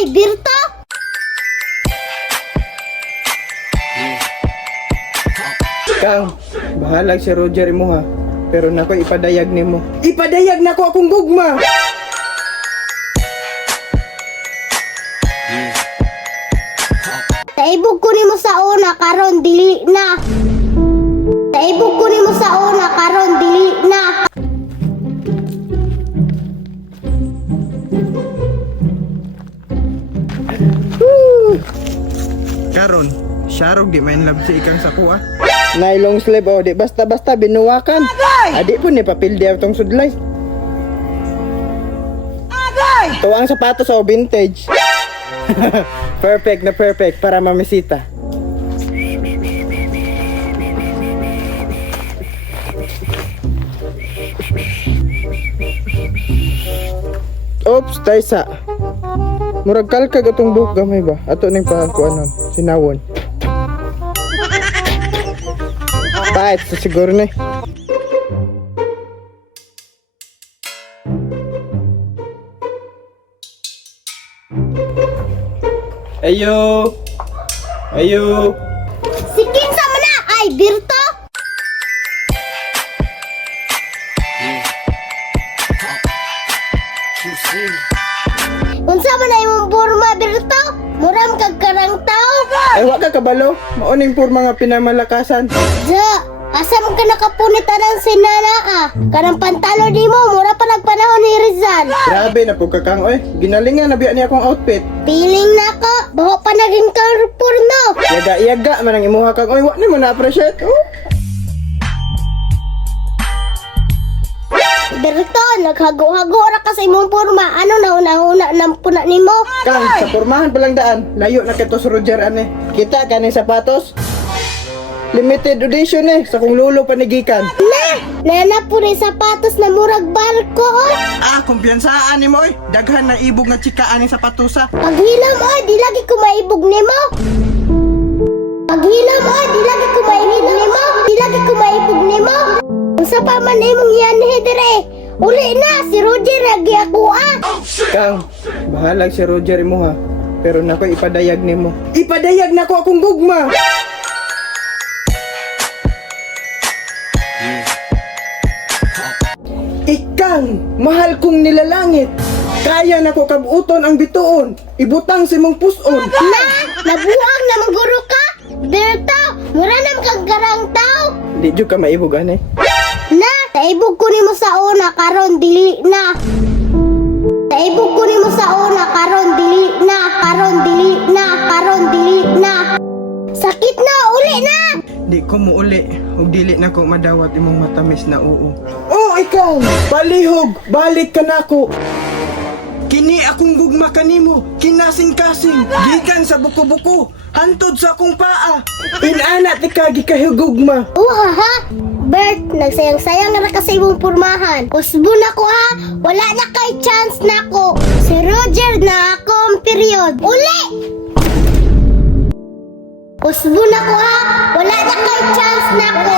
Ay, Birto! Kang, bahalag si Roger mo ha. Pero nako ipadayag nimo. Ipadayag nako akong gugma. Naibog ko nimo sa una, karon dili na. Naibog ko nimo sa una, karon dili na. Karon, syarog di main love si ikang sa kuha. Nay long sleeve o di basta-basta binuwakan. Adi po ni papildi atong sudlay. Tuwang sapatos o vintage. Perfect na perfect para mamisita. Oops, Taysa. Murag kalkag atong buhok gamay ba? Ato ning pakuanon, sinawon. Pahit sa siguro ni. Ayo. Ayo. Si kinsa man na, ay Birto! Unsa man na imong porma, Birto? Muram kag karang tao. Ay wa ka kabalo. Mauning pur mga pinamalakasan. Ja, asam ka nakapunit anang sinana ah. Karang pantalo di mo, mura pa nagpanahon ni Rizal. Grabe na pug kakang oy. Ginalingan na biya ni akong outfit. Piling na ko, baho pa naging karpurno. Yaga-yaga man ang imuha kang oy. Wa ni mo na-appreciate. Oh. Berto, naghago-hago ra ka sa imong porma. Ano na una-una nang puna nimo? Kang, sa pormahan palang daan. Layo na kito sa Roger ane. Kita kaning sapatos. Limited edition sa kung lulo panigikan. Nana po rin sapatos na murag barko oh. Kumpiyansaan ni mo oy. Daghan na ibog nga chika aning sapatusa. Paghilam oh, di lagi ko maibog nimo. Paghilam oh, di lagi ko maibog nimo. Di lagi ko maibog nimo. Unsa pa man imong yan dire? Uli na si Roger lagi ako ah. Kang, bahalag si Roger mo ha. Pero nako ipadayag nimo. Ipadayag nako akong gugma. Ikang, mahal kong nilalangit. Kaya nako kabuton ang bituon. Ibutang si mong puson. Na, nabuang na maguro ka. Berto, mura nam kag garang tao. Di jud ka maibog ane. Na, naibog ko nimo sa una, karon dili na. Naibog ko nimo sa una, karon dili na. Karon dili na. Karon dili na. Sakit na, uli na. Di ko muuli. Ug dili na ko madawat imong matamis na oo. Oh, ikaw! Palihog! Balik ka nako! Kini akong gugma kanimo, kinasing-kasing, gikan sa buko-buko, hantod sa akong paa. Inana ti ka gikahigugma. Ha? Bert, nagsayang-sayang na ka sa imong pormahan. Usbo na ko ha, wala na kay chance na ko. Si Roger na ako ang period. Uli! Usbo na ko ha, wala na kay chance na ko.